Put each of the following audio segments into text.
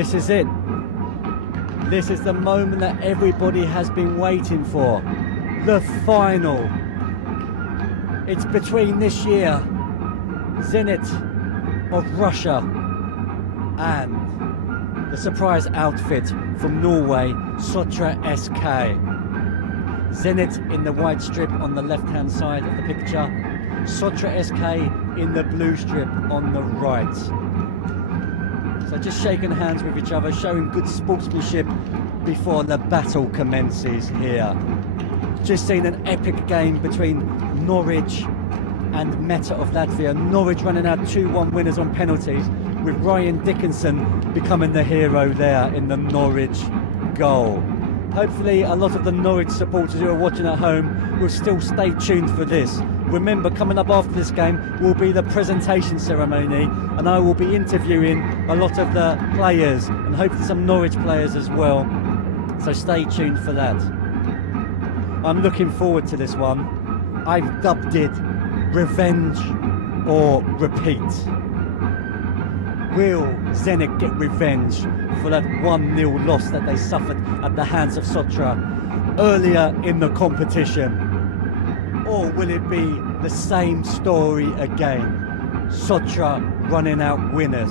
This is it. This is the moment that everybody has been waiting for. The final. It's between this year, Zenit of Russia, and the surprise outfit from Norway, Sotra SK. Zenit in the white strip on the left-hand side of the picture, Sotra SK in the blue strip on the right. So just shaking hands with each other, showing good sportsmanship before the battle commences here. Just seen an epic game between Norwich and Meta of Latvia. Norwich running out 2-1 winners on penalties, with Ryan Dickinson becoming the hero there in the Norwich goal. Hopefully a lot of the Norwich supporters who are watching at home will still stay tuned for this. Remember, coming up after this game will be the presentation ceremony, and I will be interviewing a lot of the players and hopefully some Norwich players as well. So stay tuned for that. I'm looking forward to this one. I've dubbed it Revenge or Repeat. Will Zenit get revenge for that 1-0 loss that they suffered at the hands of Sotra earlier in the competition? Or will it be the same story again? Sotra running out winners.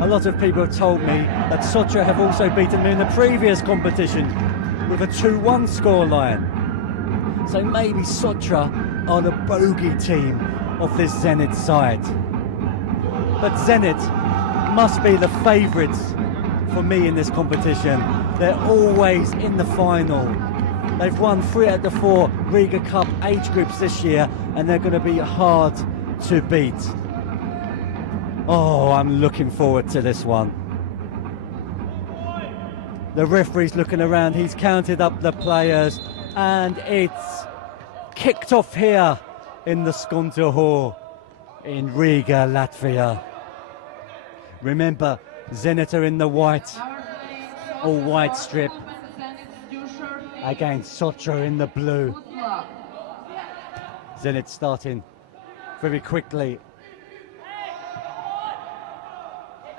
A lot of people have told me that Sotra have also beaten them in the previous competition with a 2-1 scoreline. So maybe Sotra are the bogey team of this Zenit side. But Zenit must be the favourites for me in this competition. They're always in the final. They've won 3 out of the 4 Riga Cup age groups this year, and they're going to be hard to beat. Oh, I'm looking forward to this one. The referee's looking around, he's counted up the players, and it's kicked off here in the Skonto Hall in Riga, Latvia. Remember, Zenit are in the white, all white strip, against Sotra in the blue. Zenit starting very quickly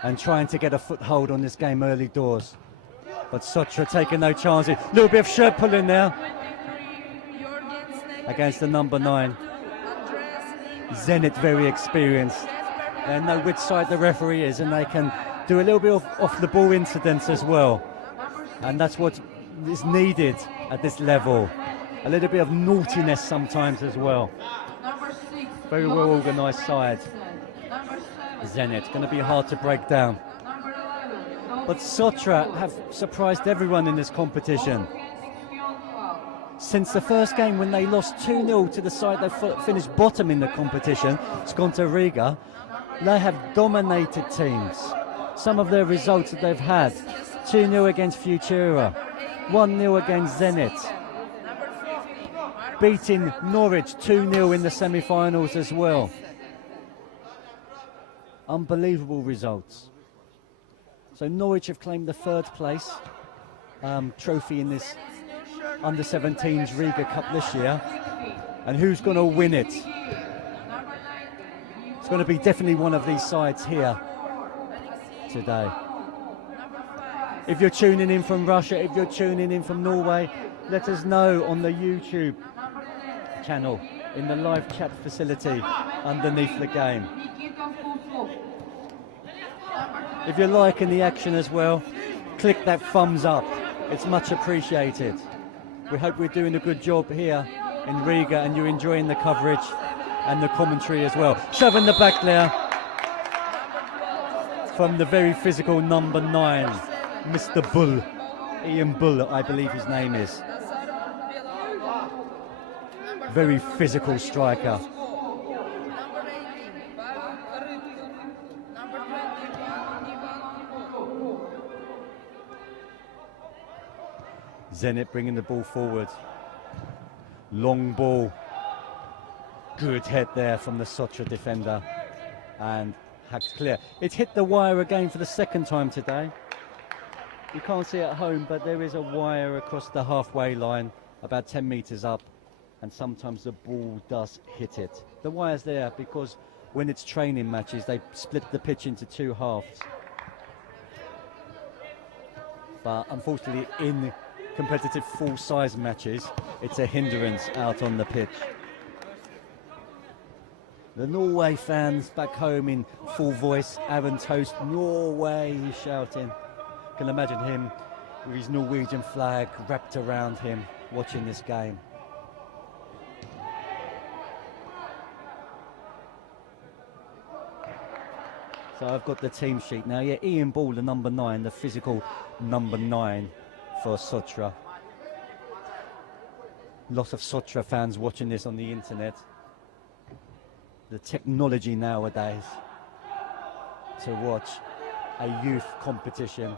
and trying to get a foothold on this game early doors. But Sotra taking no chances. A little bit of shirt pulling there against the number 9. Zenit very experienced. They know which side the referee is, and they can do a little bit of off-the-ball incidents as well. And that's what is needed at this level. A little bit of naughtiness sometimes as well. Very well organised side. Zenit, going to be hard to break down. But Sotra have surprised everyone in this competition. Since the first game when they lost 2-0 to the side that finished bottom in the competition, Skonto Riga, they have dominated teams. Some of their results that they've had: 2-0 against Futura, 1-0 against Zenit, beating Norwich 2-0 in the semi-finals as well. Unbelievable results. So Norwich have claimed the 3rd place trophy in this Under-17s Riga Cup this year. And who's going to win it? It's going to be definitely one of these sides here today. If you're tuning in from Russia, if you're tuning in from Norway, let us know on the YouTube channel in the live chat facility underneath the game. If you're liking the action as well, click that thumbs up. It's much appreciated. We hope we're doing a good job here in Riga and you're enjoying the coverage and the commentary as well. Shove in the back there from the very physical number 9, Mr. Bull. Ian Bull, I believe his name is. Very physical striker. Zenit bringing the ball forward. Long ball. Good head there from the Sotra defender. And hacked clear. It hit the wire again for the 2nd time today. You can't see it at home, but there is a wire across the halfway line, about 10 metres up. And sometimes the ball does hit it. The wire's there because when it's training matches, they split the pitch into 2 halves. but unfortunately in competitive full-size matches, it's a hindrance out on the pitch. The Norway fans back home in full voice, Aaron Toast, Norway, he's shouting. Can imagine him with his Norwegian flag wrapped around him, watching this game. So I've got the team sheet now. Yeah, Ian Ball, the number 9, the physical number 9 for Sotra. Lots of Sotra fans watching this on the internet. The technology nowadays to watch a youth competition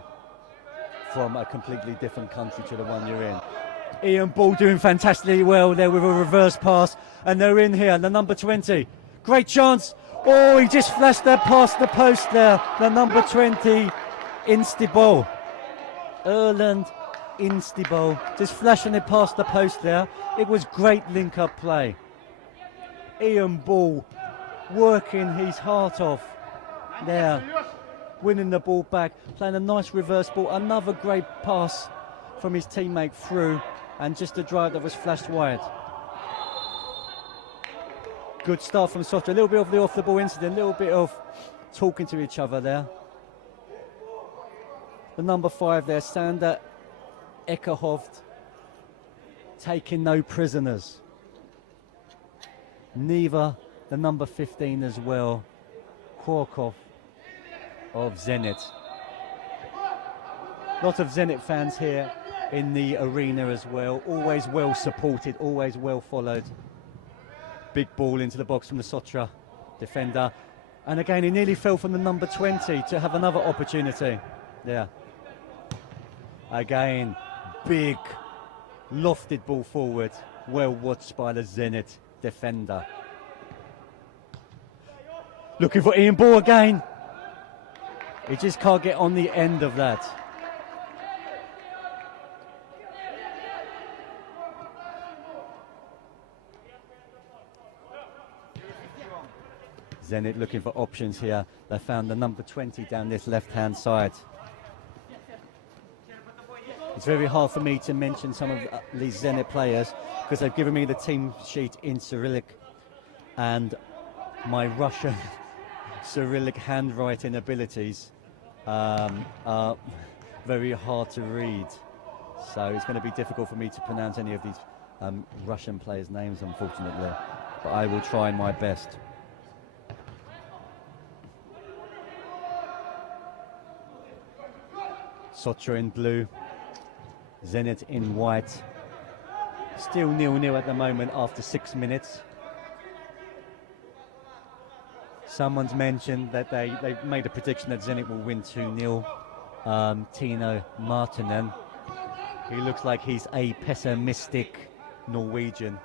from a completely different country to the one you're in. Ian Ball doing fantastically well there with a reverse pass, and they're in here, the number 20. Great chance. Oh, he just flashed that past the post there. The number 20, Instibol. Erland Instibol. Just flashing it past the post there. It was great link-up play. Ian Ball working his heart off there. Winning the ball back. Playing a nice reverse ball. Another great pass from his teammate through. And just a drive that was flashed wide. Good start from Sotra. A little bit of the off-the-ball incident, a little bit of talking to each other there. The number 5 there, Sander Eckerhoft, taking no prisoners. Neither the number 15 as well, Korkov of Zenit. Lots of Zenit fans here in the arena as well. Always well supported, always well followed. Big ball into the box from the Sotra defender. And again, he nearly fell from the number 20 to have another opportunity. Yeah. Again, big lofted ball forward. Well watched by the Zenit defender. Looking for Ian Ball again. He just can't get on the end of that. Zenit looking for options here. They found the number 20 down this left-hand side. It's very hard for me to mention some of these Zenit players because they've given me the team sheet in Cyrillic, and my Russian Cyrillic handwriting abilities are very hard to read. So it's going to be difficult for me to pronounce any of these Russian players' names, unfortunately. But I will try my best. Sotra in blue, Zenit in white. Still 0-0 at the moment after 6 minutes. Someone's mentioned that they've made a prediction that Zenit will win 2-0. Tino Martinen. He looks like he's a pessimistic Norwegian,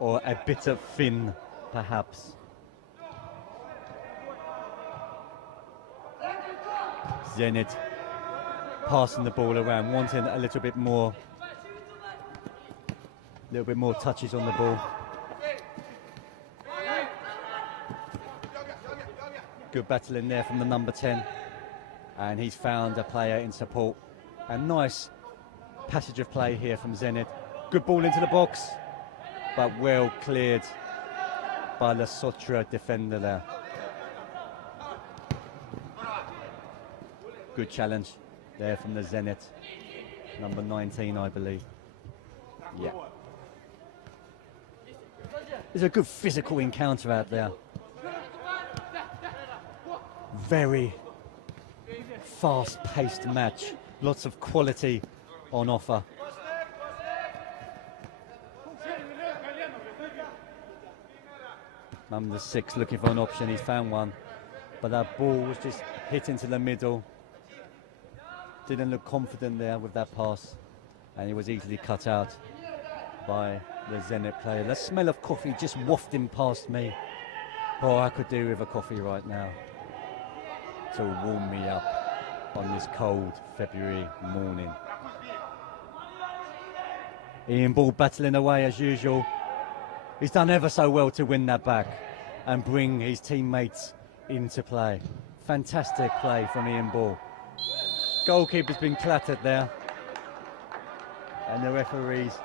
or a bitter Finn, perhaps. Zenit passing the ball around, wanting a little bit more touches on the ball. Good battle in there from the number 10, and he's found a player in support. A nice passage of play here from Zenit. Good ball into the box, but well cleared by the Sotra defender there. Good challenge there from the Zenit, number 19, I believe. Yeah. There's a good physical encounter out there. Very fast-paced match. Lots of quality on offer. Number 6 looking for an option. He's found one, but that ball was just hit into the middle. Didn't look confident there with that pass, and he was easily cut out by the Zenit player. The smell of coffee just wafting past me. Oh, I could do with a coffee right now to warm me up on this cold February morning. Ian Ball battling away as usual. He's done ever so well to win that back and bring his teammates into play. Fantastic play from Ian Ball. Goalkeeper's been clattered there. And the referee's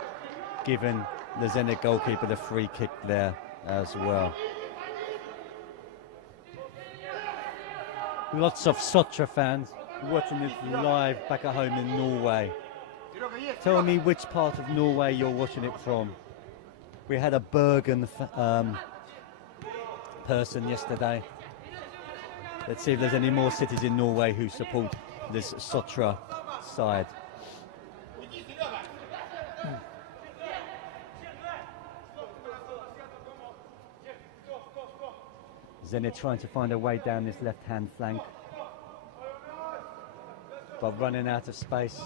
given the Zenit goalkeeper the free kick there as well. Lots of Sotra fans watching this live back at home in Norway. Tell me which part of Norway you're watching it from. We had a Bergen person yesterday. Let's see if there's any more cities in Norway who support this Sotra side. Zenit trying to find a way down this left-hand flank, but running out of space.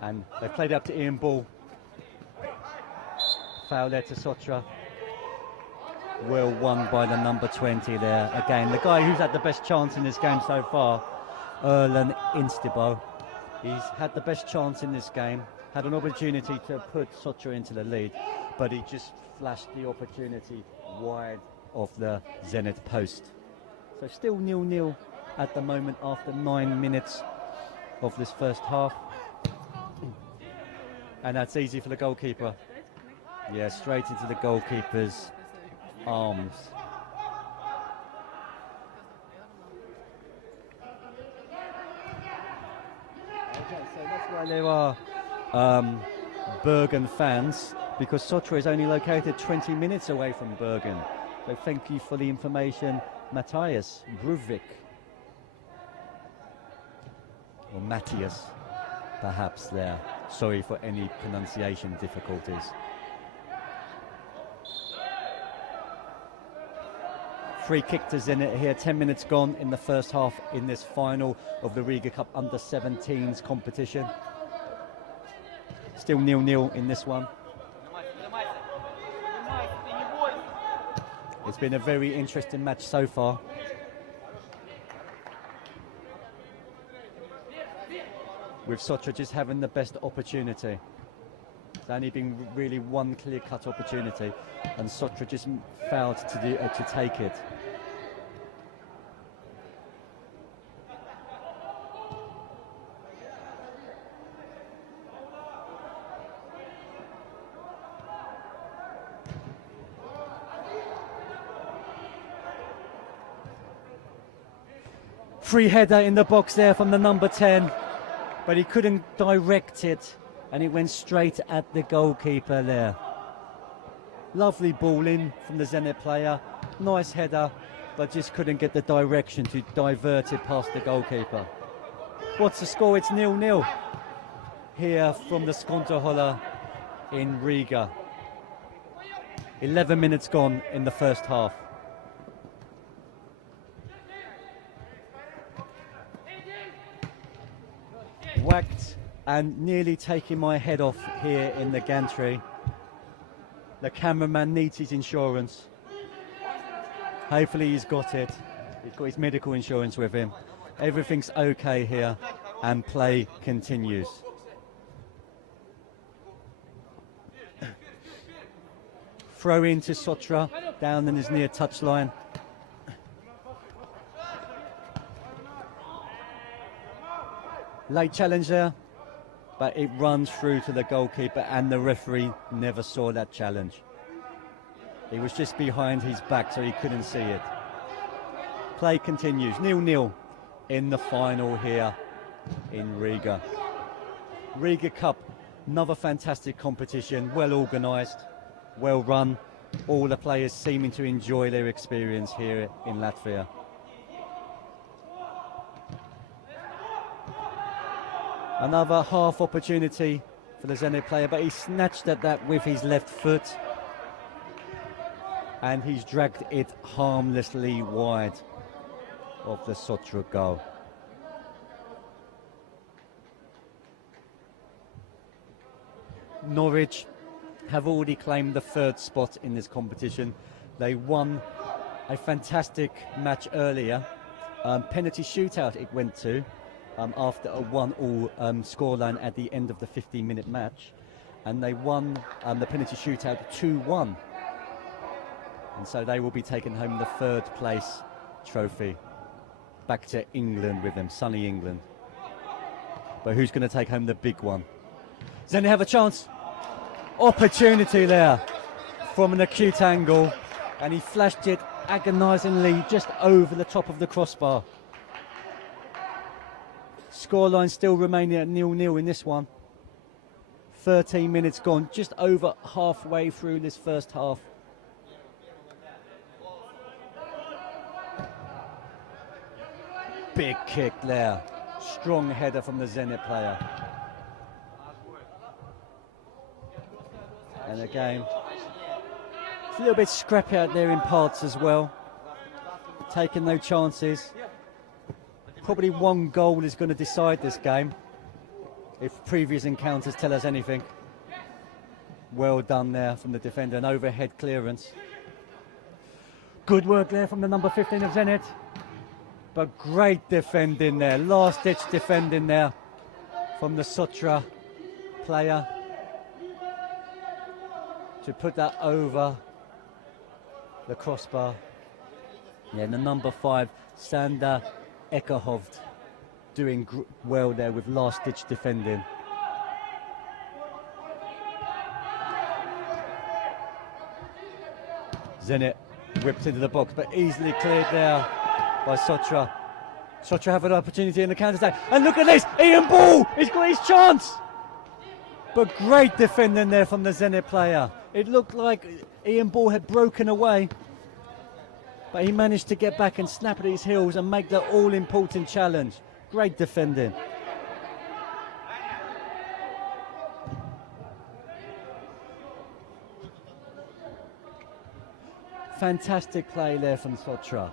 And they played up to Ian Ball. Foul there to Sotra. Well won by the number 20 there. Again, the guy who's had the best chance in this game so far, Erlen Instibo. He's had the best chance in this game, had an opportunity to put Sotra into the lead, but he just flashed the opportunity wide of the Zenit post. So still 0-0 at the moment after 9 minutes of this first half. And that's easy for the goalkeeper. Yeah, straight into the goalkeeper's arms. Okay, so that's why there are Bergen fans, because Sotra is only located 20 minutes away from Bergen. So thank you for the information, Matthias Bruvik. Or Matthias, perhaps there. Sorry for any pronunciation difficulties. Free kick to Zenit here, 10 minutes gone in the first half in this final of the Riga Cup Under-17s competition. Still 0-0 in this one. It's been a very interesting match so far. With Sotra just having the best opportunity. It's only been really one clear-cut opportunity, and Sotra just failed to take it. Free header in the box there from the number 10, but he couldn't direct it, and it went straight at the goalkeeper there. Lovely ball in from the Zenit player, nice header, but just couldn't get the direction to divert it past the goalkeeper. What's the score? It's 0-0 here from the Skontoholla in Riga. 11 minutes gone in the first half. Whacked and nearly taking my head off here in the gantry. The cameraman needs his insurance. Hopefully he's got it. He's got his medical insurance with him. Everything's okay here, and play continues. Throw into Sotra, down in his near touchline. Late challenge there, but it runs through to the goalkeeper, and the referee never saw that challenge. He was just behind his back, so he couldn't see it. Play continues, 0-0 in the final here in Riga. Riga Cup, another fantastic competition, well organised, well run. All the players seeming to enjoy their experience here in Latvia. Another half opportunity for the Zenit player, but he snatched at that with his left foot, and he's dragged it harmlessly wide of the Sotra goal. Norwich have already claimed the third spot in this competition. They won a fantastic match earlier. Penalty shootout it went to. After a 1-1 scoreline at the end of the 15-minute match, and they won the penalty shootout 2-1, and so they will be taking home the third place trophy back to England with them, sunny England. But who's going to take home the big one? Zenit have a chance. Opportunity there from an acute angle, and he flashed it agonisingly just over the top of the crossbar. Scoreline still remaining at 0-0 in this one. 13 minutes gone, just over halfway through this first half. Big kick there. Strong header from the Zenit player. And again, it's a little bit scrappy out there in parts as well. Taking no chances. Probably one goal is going to decide this game, if previous encounters tell us anything. Well done there from the defender, an overhead clearance. Good work there from the number 15 of Zenit. But great defending there, last ditch defending there from the Sotra player to put that over the crossbar. Yeah, the number 5, Sander Eckerhovd, doing well there with last ditch defending. Zenit whipped into the box, but easily cleared there by Sotra. Sotra have an opportunity in the counter-attack. And look at this, Ian Ball, he's got his chance. But great defending there from the Zenit player. It looked like Ian Ball had broken away, but he managed to get back and snap at his heels and make the all-important challenge. Great defending. Fantastic play there from Sotra.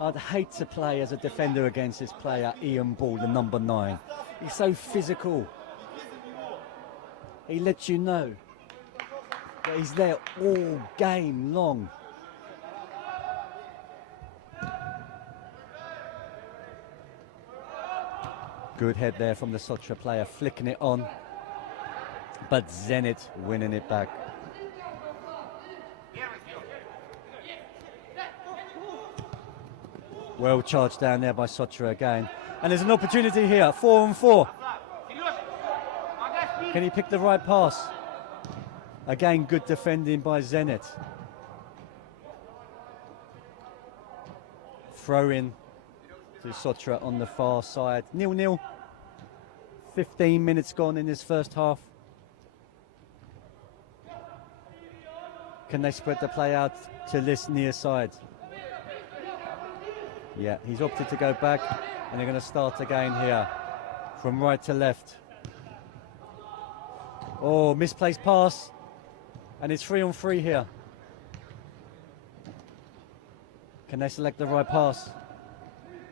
I'd hate to play as a defender against this player, Ian Ball, the number 9. He's so physical. He lets you know that he's there all game long. Good head there from the Sotra player, flicking it on. But Zenit winning it back. Well charged down there by Sotra again. And there's an opportunity here, 4-on-4. Can he pick the right pass? Again, good defending by Zenit. Throw in to Sotra on the far side. 0-0. 15 minutes gone in this first half. Can they spread the play out to this near side? Yeah, he's opted to go back, and they're going to start again here from right to left. Oh, misplaced pass, and it's 3-on-3 here. Can they select the right pass?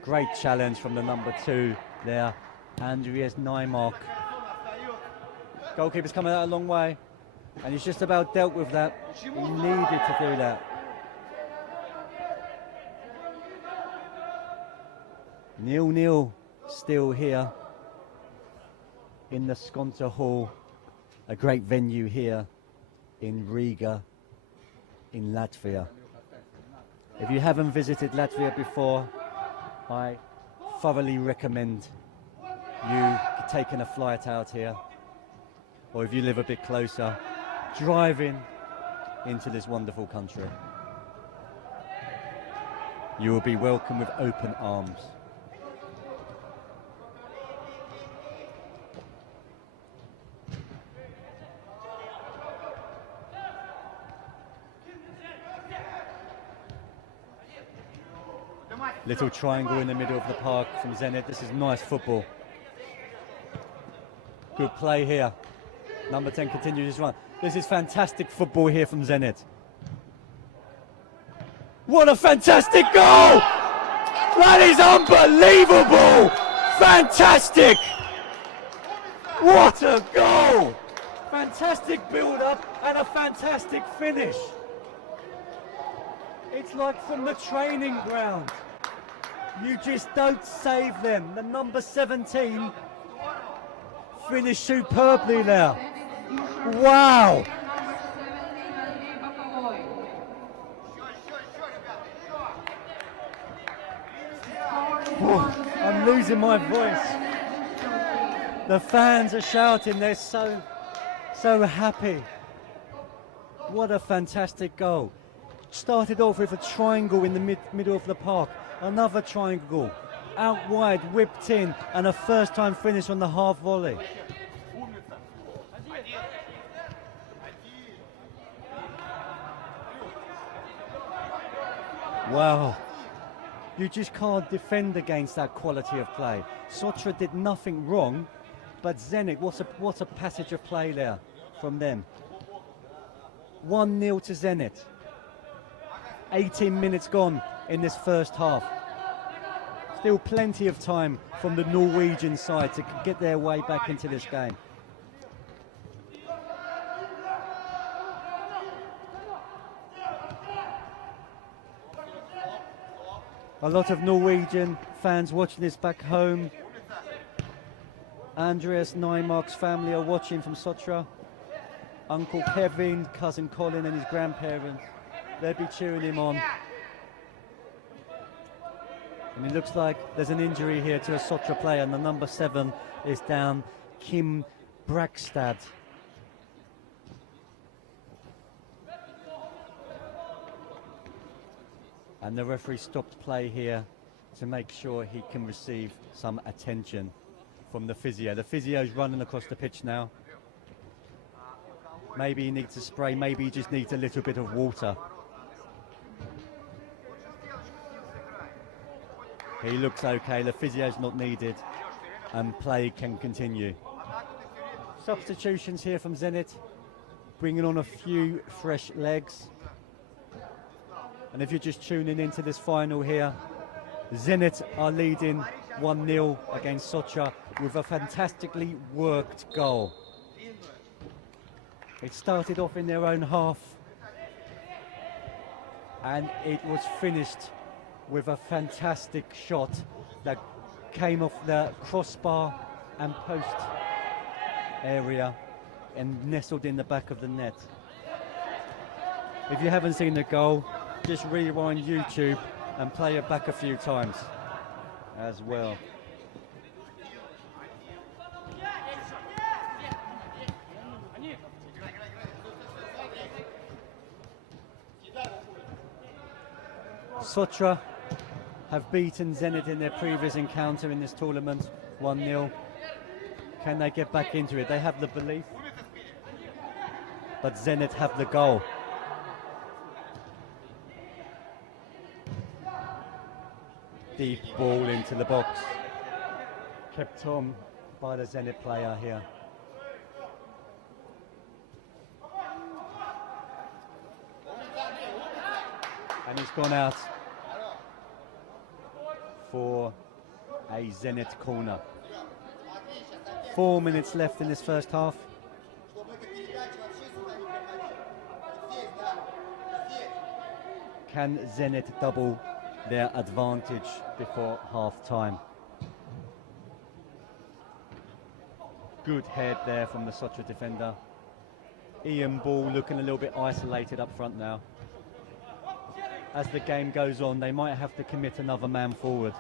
Great challenge from the number 2 there, Andreas Nymark. Goalkeeper's coming out a long way, and he's just about dealt with that. He needed to do that. 0-0 still here in the Skonto Hall, a great venue here in Riga, in Latvia. If you haven't visited Latvia before, I thoroughly recommend you taking a flight out here, or if you live a bit closer, driving into this wonderful country. You will be welcomed with open arms. Little triangle in the middle of the park from Zenit. This is nice football. Good play here. Number 10 continues his run. This is fantastic football here from Zenit. What a fantastic goal! That is unbelievable! Fantastic! What a goal! Fantastic build-up and a fantastic finish. It's like from the training ground. You just don't save them. The number 17 finished superbly there. Wow! Oh, I'm losing my voice. The fans are shouting. They're so So happy. What a fantastic goal. Started off with a triangle in the middle of the park. Another triangle. Out wide, whipped in, and a first time finish on the half volley. Wow. You just can't defend against that quality of play. Sotra did nothing wrong, but Zenit, what a passage of play there from them. 1-0 to Zenit. 18 minutes gone in this first half. Still plenty of time from the Norwegian side to get their way back into this game. A lot of Norwegian fans watching this back home. Andreas Nymark's family are watching from Sotra. Uncle Kevin, cousin Colin and his grandparents, they'll be cheering him on. And it looks like there's an injury here to a Sotra player, and the number 7 is down, Kim Brakstad. And the referee stopped play here to make sure he can receive some attention from the physio. The physio's running across the pitch now. Maybe he needs a spray, maybe he just needs a little bit of water. He looks okay, the physio's not needed, and play can continue. Substitutions here from Zenit, bringing on a few fresh legs. And if you're just tuning into this final here, Zenit are leading 1-0 against Sotra with a fantastically worked goal. It started off in their own half and it was finished with a fantastic shot that came off the crossbar and post area and nestled in the back of the net. If you haven't seen the goal, just rewind YouTube and play it back a few times as well. Sotra have beaten Zenit in their previous encounter in this tournament, 1-0. Can they get back into it? They have the belief, but Zenit have the goal. Deep ball into the box, kept on by the Zenit player here. And he's gone out for a Zenit corner. 4 minutes left in this first half. Can Zenit double their advantage before half-time? Good head there from the Sotra defender. Ian Ball looking a little bit isolated up front now. As the game goes on, they might have to commit another man forward.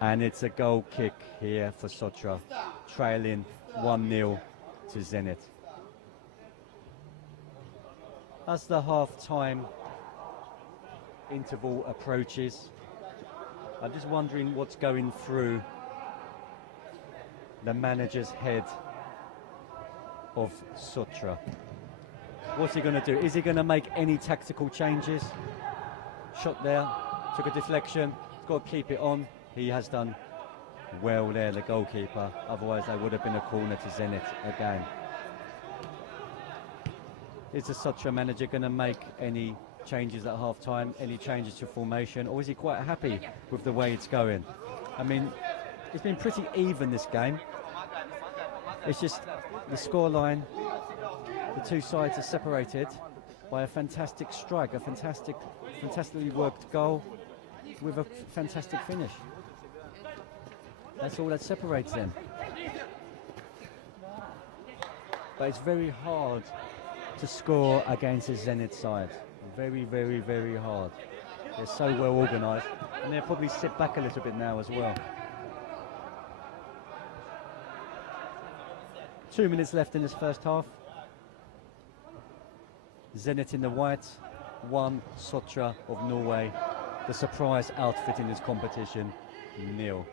And it's a goal kick here for Sotra, trailing 1-0 to Zenit. As the half-time interval approaches, I'm just wondering what's going through the manager's head of Sotra. What's he going to do? Is he going to make any tactical changes? Shot there, took a deflection, got to keep it on. He has done well there, the goalkeeper. Otherwise, there would have been a corner to Zenit again. Is the Sotra manager going to make any changes at half-time, any changes to formation, or is he quite happy with the way it's going? I mean, it's been pretty even, this game. It's just the scoreline. The two sides are separated by a fantastic strike, a fantastically worked goal with a fantastic finish. That's all that separates them. But it's very hard to score against the Zenit side. Very, very, very hard. They're so well organised, and they'll probably sit back a little bit now as well. 2 minutes left in this first half. Zenit in the white, 1, Sotra of Norway, the surprise outfit in this competition, 0.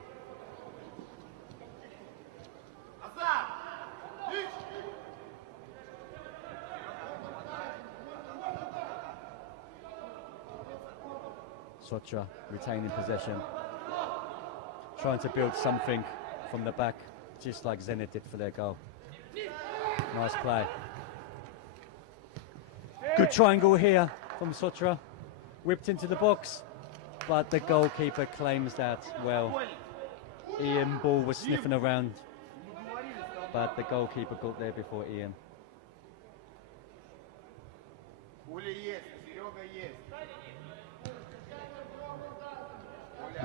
Sotra retaining possession, trying to build something from the back, just like Zenit did for their goal. Nice play. Good triangle here from Sotra, whipped into the box, but the goalkeeper claims that well. Ian Ball was sniffing around, but the goalkeeper got there before Ian.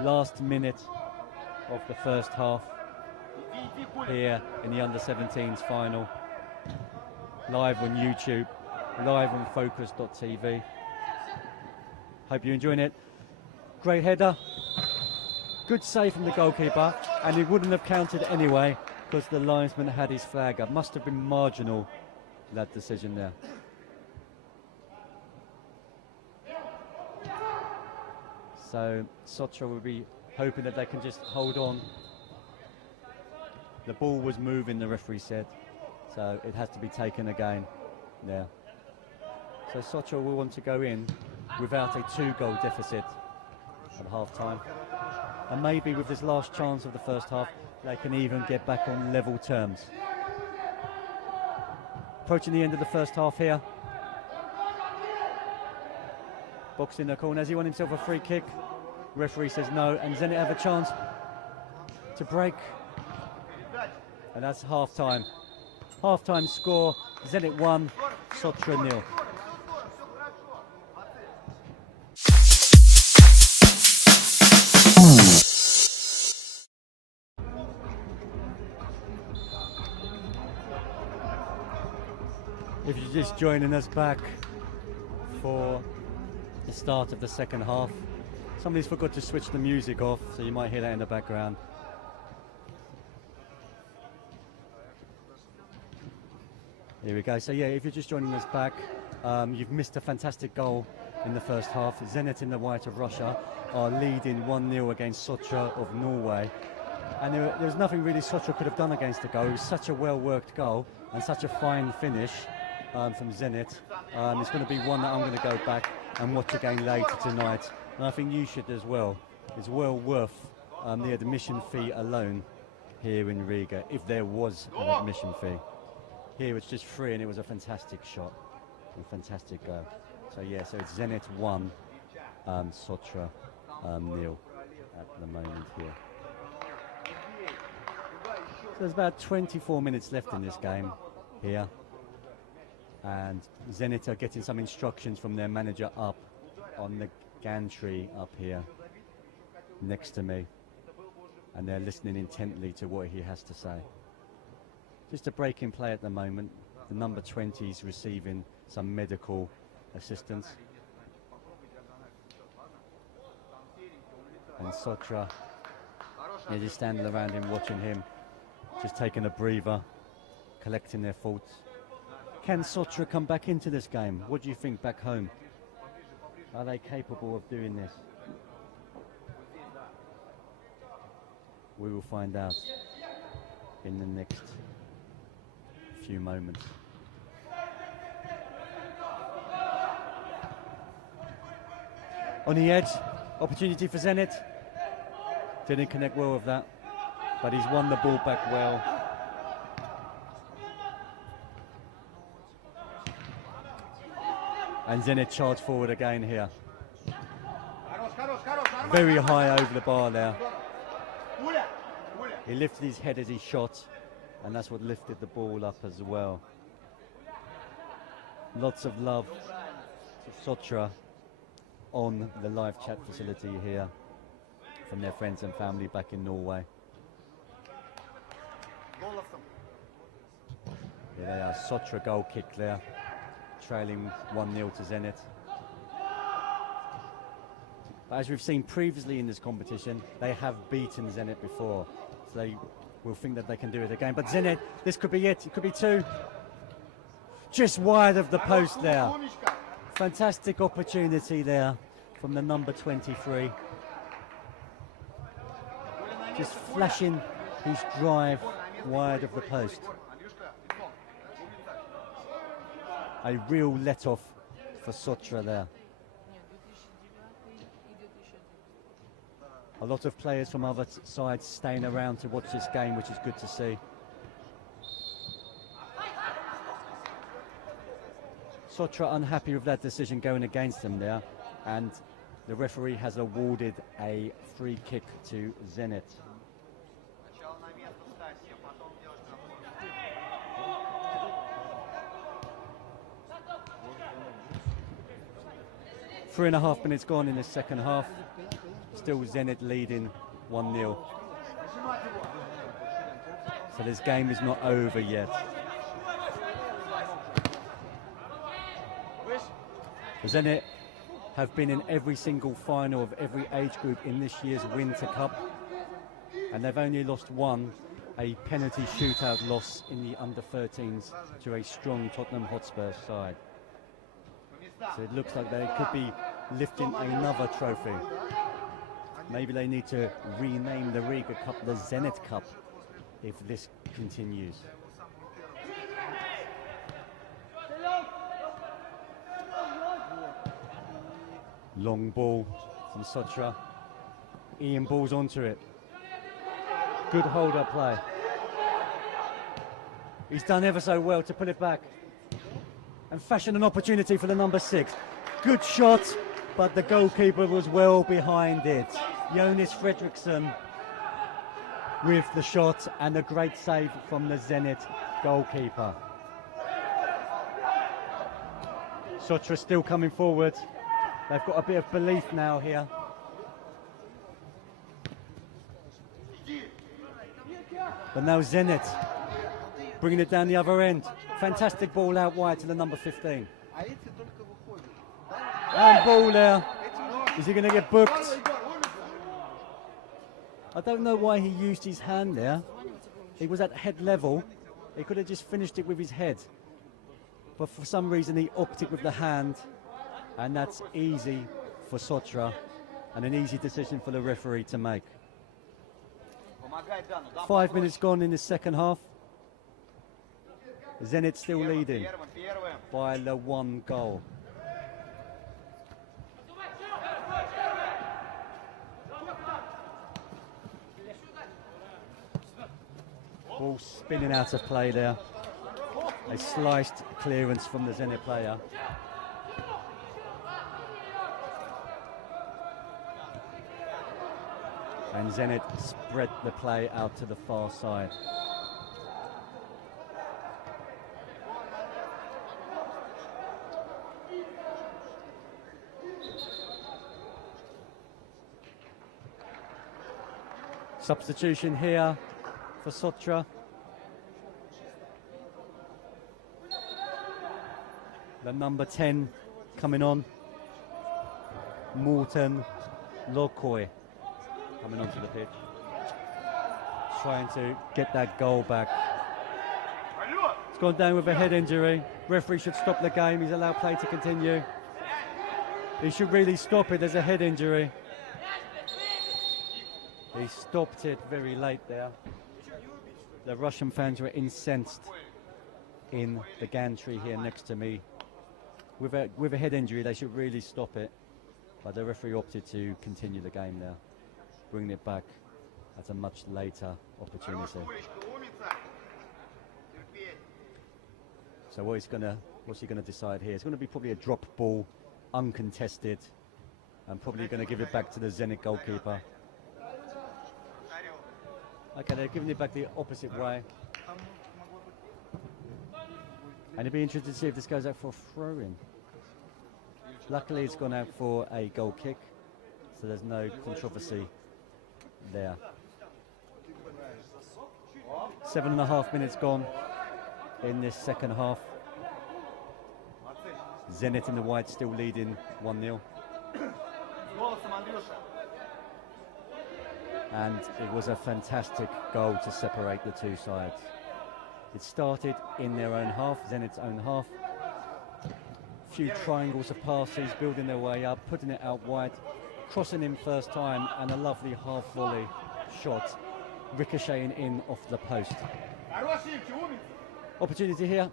Last minute of the first half here in the under-17s final. Live on YouTube, live on Focus.tv. Hope you're enjoying it. Great header. Good save from the goalkeeper, and it wouldn't have counted anyway because the linesman had his flag up. Must have been marginal, that decision there. So Sotra will be hoping that they can just hold on. The ball was moving, the referee said, so it has to be taken again there. So Sotra will want to go in without a 2-goal deficit at half-time. And maybe with this last chance of the first half, they can even get back on level terms. Approaching the end of the first half here. Box in the corner. Has he won himself a free kick? Referee says no, and Zenit have a chance to break. And that's half-time. Half-time score, Zenit 1, Sotra 0. If you're just joining us back for the start of the second half, somebody's forgot to switch the music off, so you might hear that in the background. Here we go. So yeah, if you're just joining us back, you've missed a fantastic goal in the first half. Zenit in the white of Russia are leading 1-0 against Sotra of Norway. And there's nothing really Sotra could have done against the goal. It was such a well-worked goal and such a fine finish from Zenit. It's going to be one that I'm going to go back and watch again later tonight. And I think you should as well. It's well worth the admission fee alone here in Riga, if there was an admission fee. Here it's just free, and it was a fantastic shot, a fantastic goal. So yeah, so it's Zenit 1, Sotra 0 at the moment here. So there's about 24 minutes left in this game here, and Zenit are getting some instructions from their manager up on the gantry up here next to me, and they're listening intently to what he has to say. Just a break in play at the moment. The number 20 is receiving some medical assistance, and Sotra is just standing around him, watching him, just taking a breather, collecting their thoughts. Can Sotra come back into this game? What do you think back home? Are they capable of doing this? We will find out in the next few moments. On the edge, opportunity for Zenit. Didn't connect well with that, but he's won the ball back well. And Zenit charge forward again here. Very high over the bar there. He lifted his head as he shot, and that's what lifted the ball up as well. Lots of love to Sotra on the live chat facility here from their friends and family back in Norway. Here they are, Sotra goal kick there, trailing 1-0 to Zenit. But as we've seen previously in this competition, they have beaten Zenit before. So they will think that they can do it again. But Zenit, this could be it. It could be two. Just wide of the post there. Fantastic opportunity there from the number 23. Just flashing his drive wide of the post. A real let-off for Sotra there. A lot of players from other sides staying around to watch this game, which is good to see. Sotra unhappy with that decision going against them there, and the referee has awarded a free kick to Zenit. 3.5 minutes gone in the second half. Still Zenit leading 1-0. So this game is not over yet. Zenit have been in every single final of every age group in this year's Winter Cup, and they've only lost one, a penalty shootout loss in the under-13s to a strong Tottenham Hotspur side. So it looks like they could be lifting another trophy. Maybe they need to rename the Riga Cup the Zenit Cup if this continues. Long ball from Sotra. Ian balls onto it. Good hold-up play. He's done ever so well to put it back and fashion an opportunity for the number 6. Good shot, but the goalkeeper was well behind it. Jonas Fredriksson with the shot and a great save from the Zenit goalkeeper. Sotra still coming forward. They've got a bit of belief now here. But now Zenit bringing it down the other end. Fantastic ball out wide to the number 15. And ball there. Is he going to get booked? I don't know why he used his hand there. He was at head level. He could have just finished it with his head. But for some reason he opted with the hand. And that's easy for Sotra and an easy decision for the referee to make. 5 minutes gone in the second half. Zenit still leading by the 1 goal. Ball spinning out of play there. A sliced clearance from the Zenit player. And Zenit spread the play out to the far side. Substitution here for Sotra. The number 10 coming on. Morten Lokoi coming onto the pitch. Trying to get that goal back. It's gone down with a head injury. Referee should stop the game. He's allowed play to continue. He should really stop it. There's a head injury. He stopped it very late there. The Russian fans were incensed in the gantry here next to me. With a head injury, they should really stop it. But the referee opted to continue the game there, bringing it back at a much later opportunity. So what's he gonna decide here? It's going to be probably a drop ball, uncontested, and probably going to give it back to the Zenit goalkeeper. Okay, they're giving it back the opposite way. And it'd be interesting to see if this goes out for a throw-in. Luckily, it's gone out for a goal kick, so there's no controversy there. 7.5 minutes gone in this second half. Zenit in the white still leading 1-0. and it was a fantastic goal to separate the two sides. It started in their own half, Zenit's own half. Few triangles of passes, building their way up, putting it out wide, crossing in first time, and a lovely half volley shot ricocheting in off the post. Opportunity here,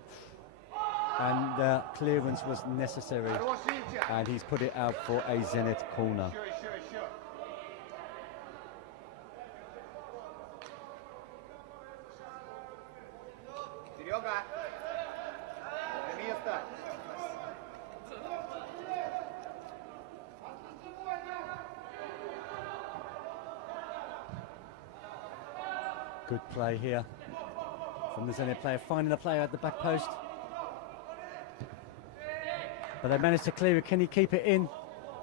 and clearance was necessary, and he's put it out for a Zenit corner. Good play here from the Zenit player, finding a player at the back post. But they managed to clear it. Can he keep it in?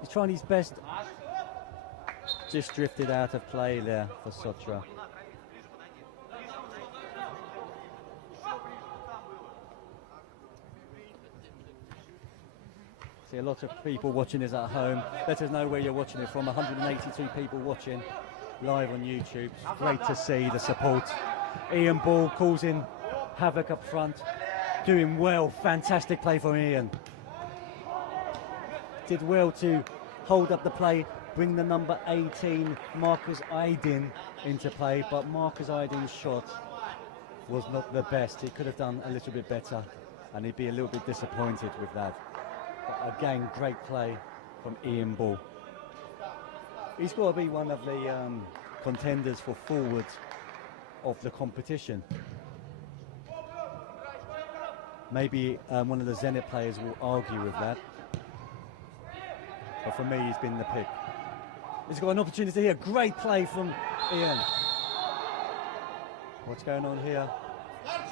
He's trying his best. Just drifted out of play there for Sotra. See a lot of people watching this at home. Let us know where you're watching it from. 182 people watching live on YouTube. It's great to see the support. Ian Ball causing havoc up front. Doing well. Fantastic play from Ian. Did well to hold up the play, bring the number 18, Marcus Aydin, into play, but Marcus Aydin's shot was not the best. He could have done a little bit better, and he'd be a little bit disappointed with that. But again, great play from Ian Ball. He's got to be one of the contenders for forwards of the competition. Maybe one of the Zenit players will argue with that. But for me, he's been the pick. He's got an opportunity here. Great play from Ian. What's going on here?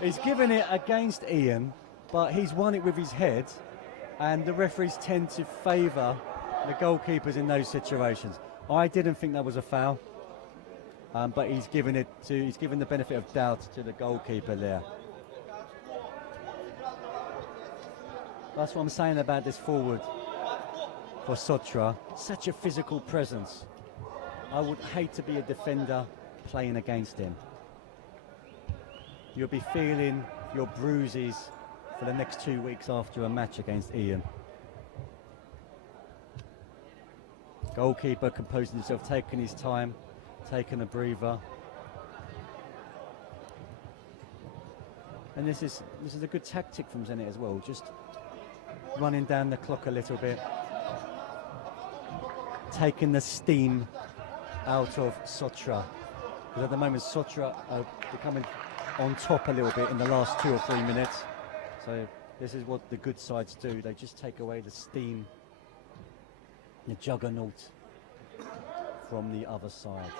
He's given it against Ian, but he's won it with his head, and the referees tend to favour the goalkeepers in those situations. I didn't think that was a foul, but he's given the benefit of doubt to the goalkeeper there. That's what I'm saying about this forward for Sotra. Such a physical presence. I would hate to be a defender playing against him. You'll be feeling your bruises for the next 2 weeks after a match against Ian. Goalkeeper composing himself, taking his time, taking a breather. And this is a good tactic from Zenit as well, just running down the clock a little bit, taking the steam out of Sotra. Because at the moment Sotra are becoming on top a little bit in the last 2 or 3 minutes. So this is what the good sides do. They just take away the steam, the juggernaut from the other side.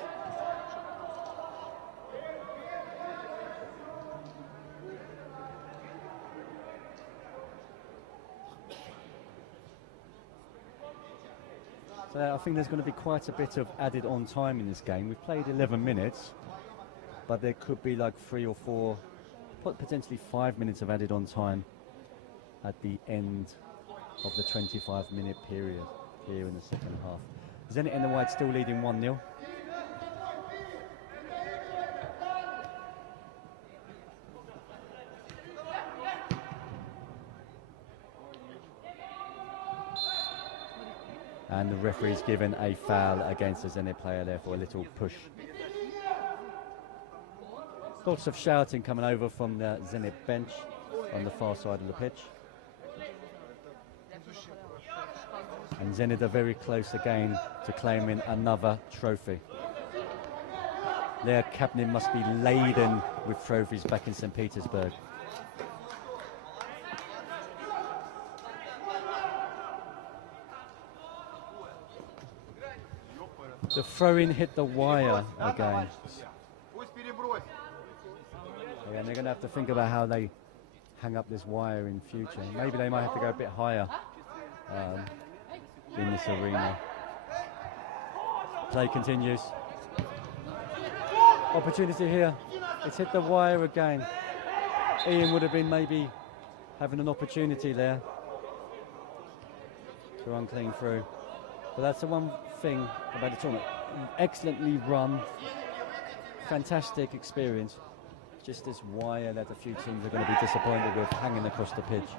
So I think there's going to be quite a bit of added on time in this game. We've played 11 minutes, but there could be like 3 or 4, potentially 5 minutes of added on time at the end of the 25-minute period here in the second half. Zenit in the white still leading 1-0. And the referee's given a foul against the Zenit player there for a little push. Lots of shouting coming over from the Zenit bench on the far side of the pitch. And Zenit are very close again to claiming another trophy. Their cabinet must be laden with trophies back in St. Petersburg. The throw-in hit the wire again. And they're going to have to think about how they hang up this wire in future. Maybe they might have to go a bit higher in this arena. Play continues. Opportunity here. It's hit the wire again. Ian would have been maybe having an opportunity there to run clean through. But that's the one thing about the tournament. excellently run, fantastic experience. Just this wire that a few teams are going to be disappointed with hanging across the pitch.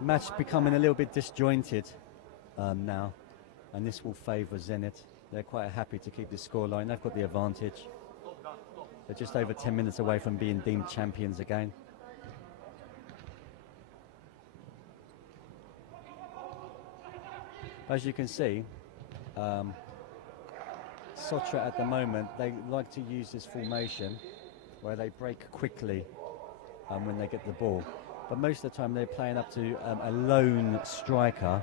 Match becoming a little bit disjointed now, and this will favour Zenit. They're quite happy to keep this scoreline. They've got the advantage. They're just over 10 minutes away from being deemed champions again. As you can see, Sotra at the moment, they like to use this formation where they break quickly when they get the ball. But most of the time they're playing up to a lone striker.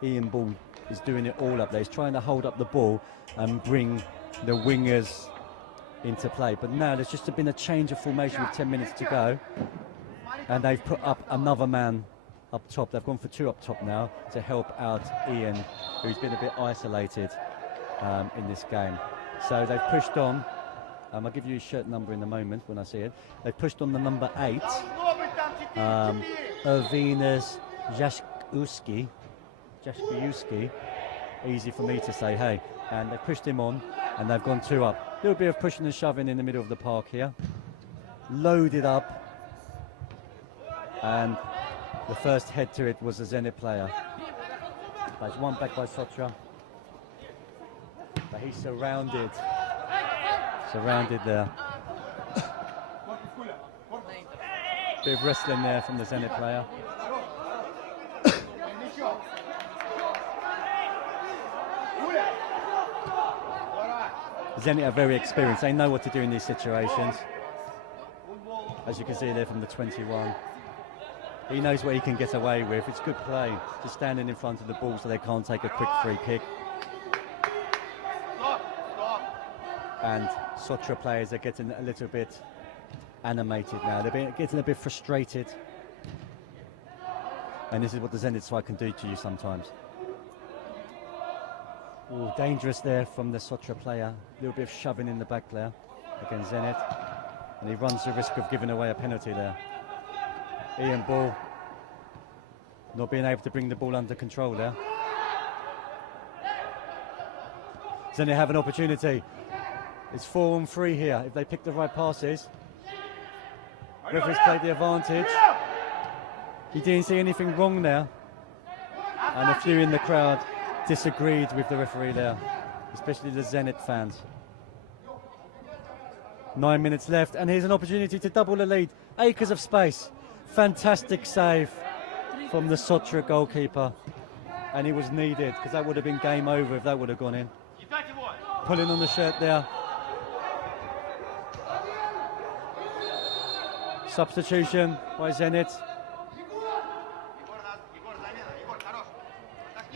Ian Ball is doing it all up there. He's trying to hold up the ball and bring the wingers into play. But now there's just been a change of formation with 10 minutes to go. And they've put up another man up top. They've gone for two up top now to help out Ian, who's been a bit isolated in this game. So they've pushed on. I'll give you his shirt number in a moment when I see it. They've pushed on the number 8. Ervinas Jaszkiewski, easy for me to say, hey. And they pushed him on, and they've gone 2 up. A little bit of pushing and shoving in the middle of the park here. Loaded up, and the first head to it was a Zenit player. There's one back by Sotra, but he's surrounded there. Bit of wrestling there from the Zenit player. Zenit are very experienced. They know what to do in these situations. As you can see there from the 21. He knows what he can get away with. It's good play. Just standing in front of the ball so they can't take a quick free kick. And Sotra players are getting a little bit animated now. They're getting a bit frustrated. And this is what the Zenit side can do to you sometimes. Ooh, dangerous there from the Sotra player. A little bit of shoving in the back there against Zenit. And he runs the risk of giving away a penalty there. Ian Ball not being able to bring the ball under control there. Zenit have an opportunity. It's 4-on-3 here if they pick the right passes. Referee's played the advantage. He didn't see anything wrong there. And a few in the crowd disagreed with the referee there, especially the Zenit fans. 9 minutes left, and here's an opportunity to double the lead. Acres of space. Fantastic save from the Sotra goalkeeper. And it was needed, because that would have been game over if that would have gone in. Pulling on the shirt there. Substitution by Zenit.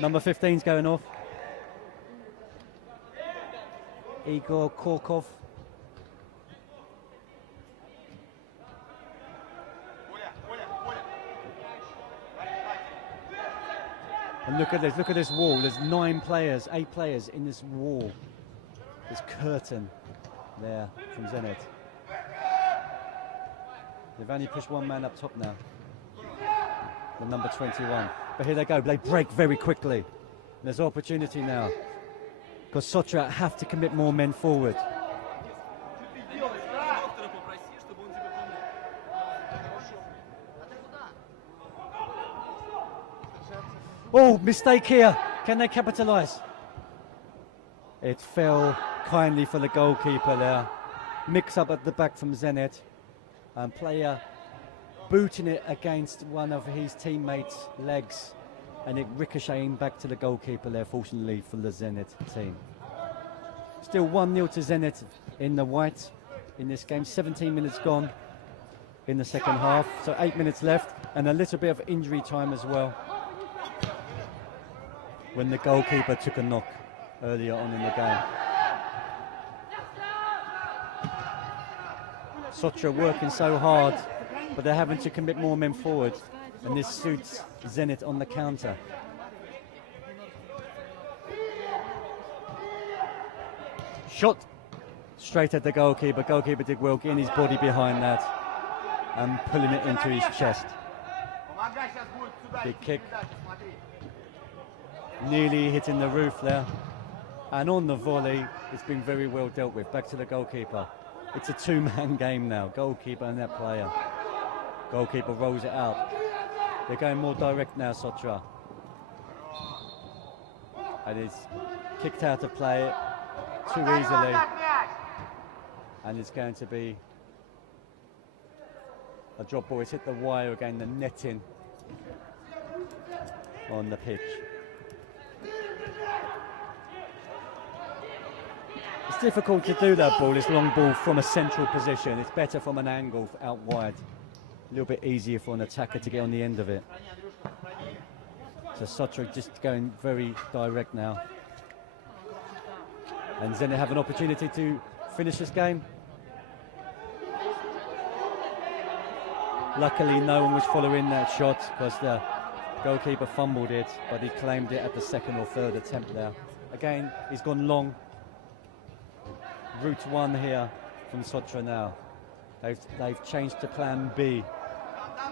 Number 15's going off. Igor Korkov. And look at this wall. There's 8 players in this wall. This curtain there from Zenit. They've only pushed one man up top now. The number 21. But here they go, they break very quickly. There's opportunity now. Because Sotra have to commit more men forward. Oh, mistake here. Can they capitalise? It fell kindly for the goalkeeper there. Mix up at the back from Zenit. And player booting it against one of his teammates' legs, and it ricocheting back to the goalkeeper there, fortunately for the Zenit team. Still 1-0 to Zenit in the white in this game. 17 minutes gone in the second half, so 8 minutes left, and a little bit of injury time as well when the goalkeeper took a knock earlier on in the game. Sotra working so hard, but they're having to commit more men forward, and this suits Zenit on the counter. Shot straight at the goalkeeper. Goalkeeper did well, getting his body behind that and pulling it into his chest. Big kick. Nearly hitting the roof there. And on the volley, it's been very well dealt with. Back to the goalkeeper. It's a two-man game now. Goalkeeper and that player. Goalkeeper rolls it out. They're going more direct now, Sotra. And it's kicked out of play too easily. And it's going to be a drop ball. It's hit the wire again, the netting on the pitch. It's difficult to do that ball, this long ball from a central position. It's better from an angle out wide. A little bit easier for an attacker to get on the end of it. So Sotra just going very direct now. And Zenit have an opportunity to finish this game. Luckily no one was following that shot because the goalkeeper fumbled it, but he claimed it at the second or third attempt there. Again, he's gone long. Route one here from Sotra now. They've changed to plan B.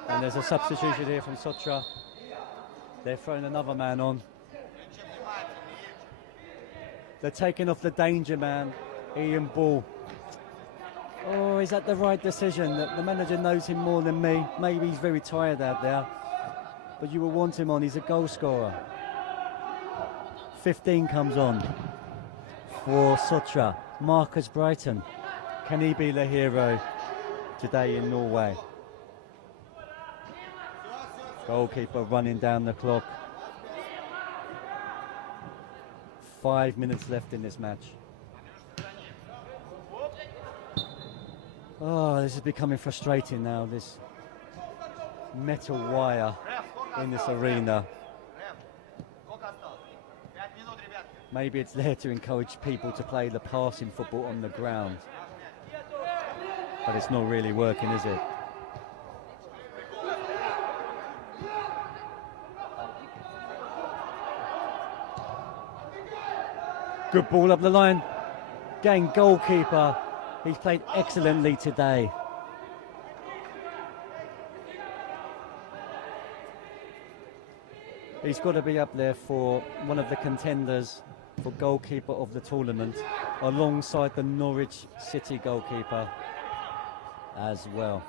And there's a substitution here from Sotra. They're throwing another man on. They're taking off the danger man, Ian Ball. Oh, is that the right decision? The manager knows him more than me. Maybe he's very tired out there. But you will want him on, he's a goal scorer. 15 comes on for Sotra. Marcus Brighton. Can he be the hero today in Norway? Goalkeeper running down the clock. 5 minutes left in this match. Oh, this is becoming frustrating now, this metal wire in this arena. Maybe it's there to encourage people to play the passing football on the ground. But it's not really working, is it? Good ball up the line. Again, goalkeeper. He's played excellently today. He's got to be up there for one of the contenders for goalkeeper of the tournament, alongside the Norwich City goalkeeper as well,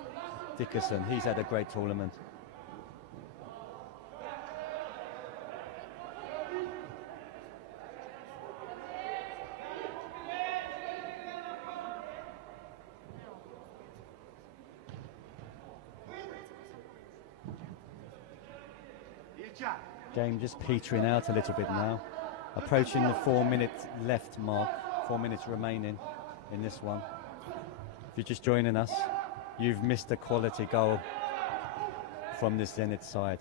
Dickerson. He's had a great tournament. Game just petering out a little bit now. Approaching the 4 minute left mark, 4 minutes remaining in this one. If you're just joining us, you've missed a quality goal from this Zenit side.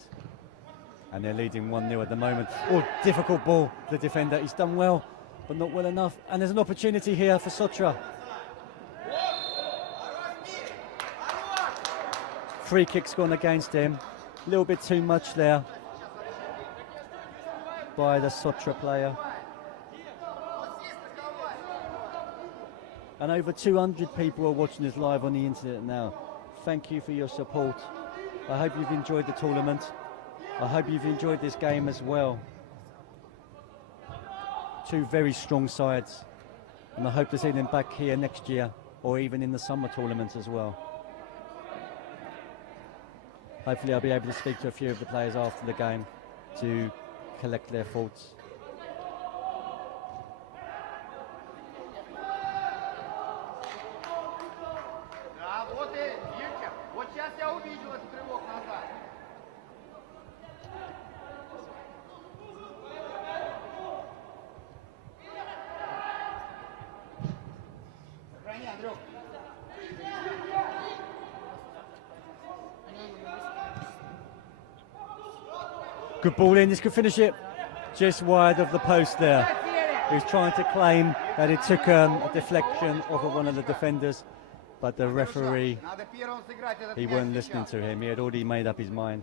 And they're leading 1-0 at the moment. Oh, difficult ball, the defender. He's done well, but not well enough. And there's an opportunity here for Sotra. Free kick's gone against him. A little bit too much there by the Sotra player. And over 200 people are watching us live on the internet now. Thank you for your support. I hope you've enjoyed the tournament. I hope you've enjoyed this game as well. Two very strong sides. And I hope to see them back here next year, or even in the summer tournament as well. Hopefully I'll be able to speak to a few of the players after the game to collect their thoughts. Good ball in, this could finish it just wide of the post there. He was trying to claim that it took a deflection off of one of the defenders, but the referee, he weren't listening to him. He had already made up his mind.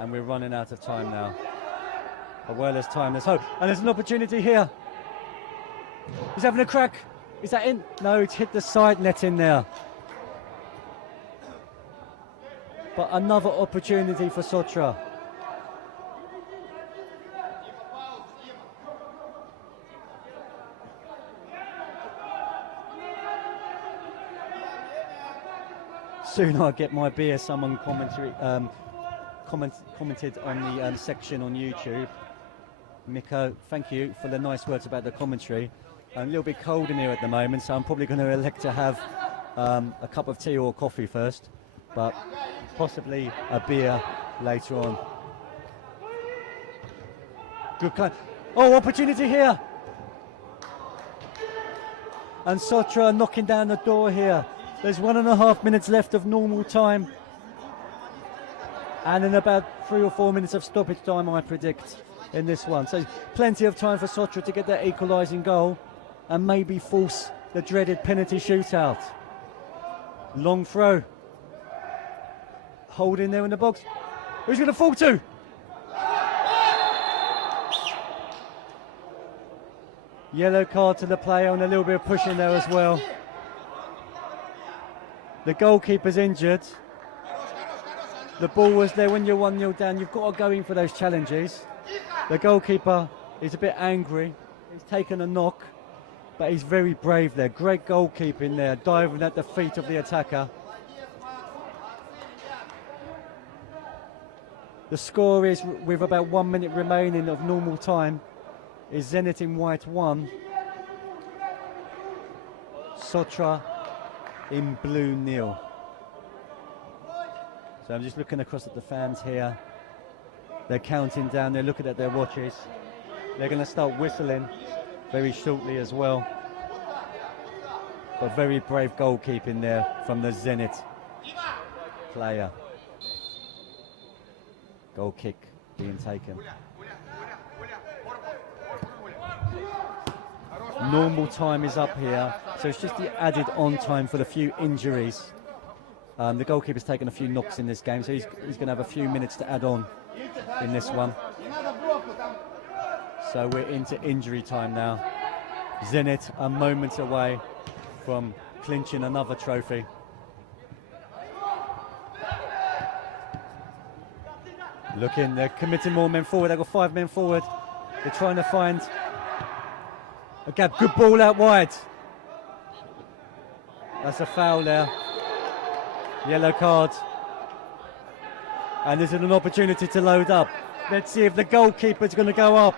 And we're running out of time now. But well, there's time, there's hope. And there's an opportunity here. He's having a crack. Is that in? No, it's hit the side net in there. But another opportunity for Sotra. Soon I get my beer. Someone commented on the section on YouTube. Miko, thank you for the nice words about the commentary. I'm a little bit cold in here at the moment, so I'm probably going to elect to have a cup of tea or coffee first, but possibly a beer later on. Good kind. Oh, opportunity here! And Sotra knocking down the door here. There's 1.5 minutes left of normal time. And in about 3 or 4 minutes of stoppage time, I predict, in this one. So plenty of time for Sotra to get that equalising goal and maybe force the dreaded penalty shootout. Long throw. Hold in there in the box. Who's going to fall to? Yellow card to the player and a little bit of pushing there as well. The goalkeeper's injured. The ball was there when you're 1-0 down. You've got to go in for those challenges. The goalkeeper is a bit angry. He's taken a knock, but he's very brave there. Great goalkeeping there, diving at the feet of the attacker. The score is, with about 1 minute remaining of normal time, is Zenit in white 1, Sotra in blue 0. So I'm just looking across at the fans here. They're counting down, they're looking at their watches. They're going to start whistling very shortly as well. But very brave goalkeeping there from the Zenit player. Goal kick being taken. Normal time is up here, so it's just the added on time for the few injuries. The goalkeeper's taken a few knocks in this game, so he's going to have a few minutes to add on in this one. So we're into injury time now. Zenit a moment away from clinching another trophy. Looking, they're committing more men forward. They've got 5 men forward. They're trying to find a gap. Good ball out wide. That's a foul there. Yellow card. And there's an opportunity to load up. Let's see if the goalkeeper's going to go up.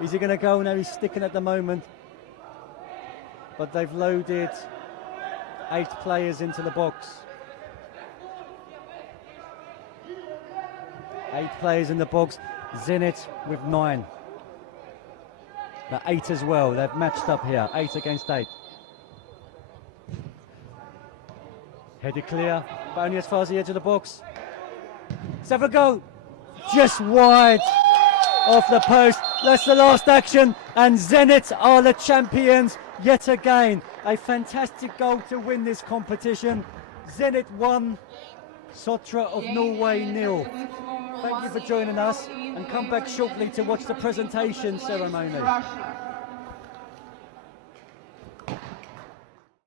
Is he going to go? No, he's sticking at the moment. But they've loaded 8 players into the box. 8 players in the box. Zenit with 9. The 8 as well. They've matched up here. 8 against 8. Headed clear, but only as far as the edge of the box. Let's have a go. Just wide off the post. That's the last action, and Zenit are the champions yet again. A fantastic goal to win this competition. Zenit 1, Sotra of Norway 0. Thank you for joining us, and come back shortly to watch the presentation ceremony.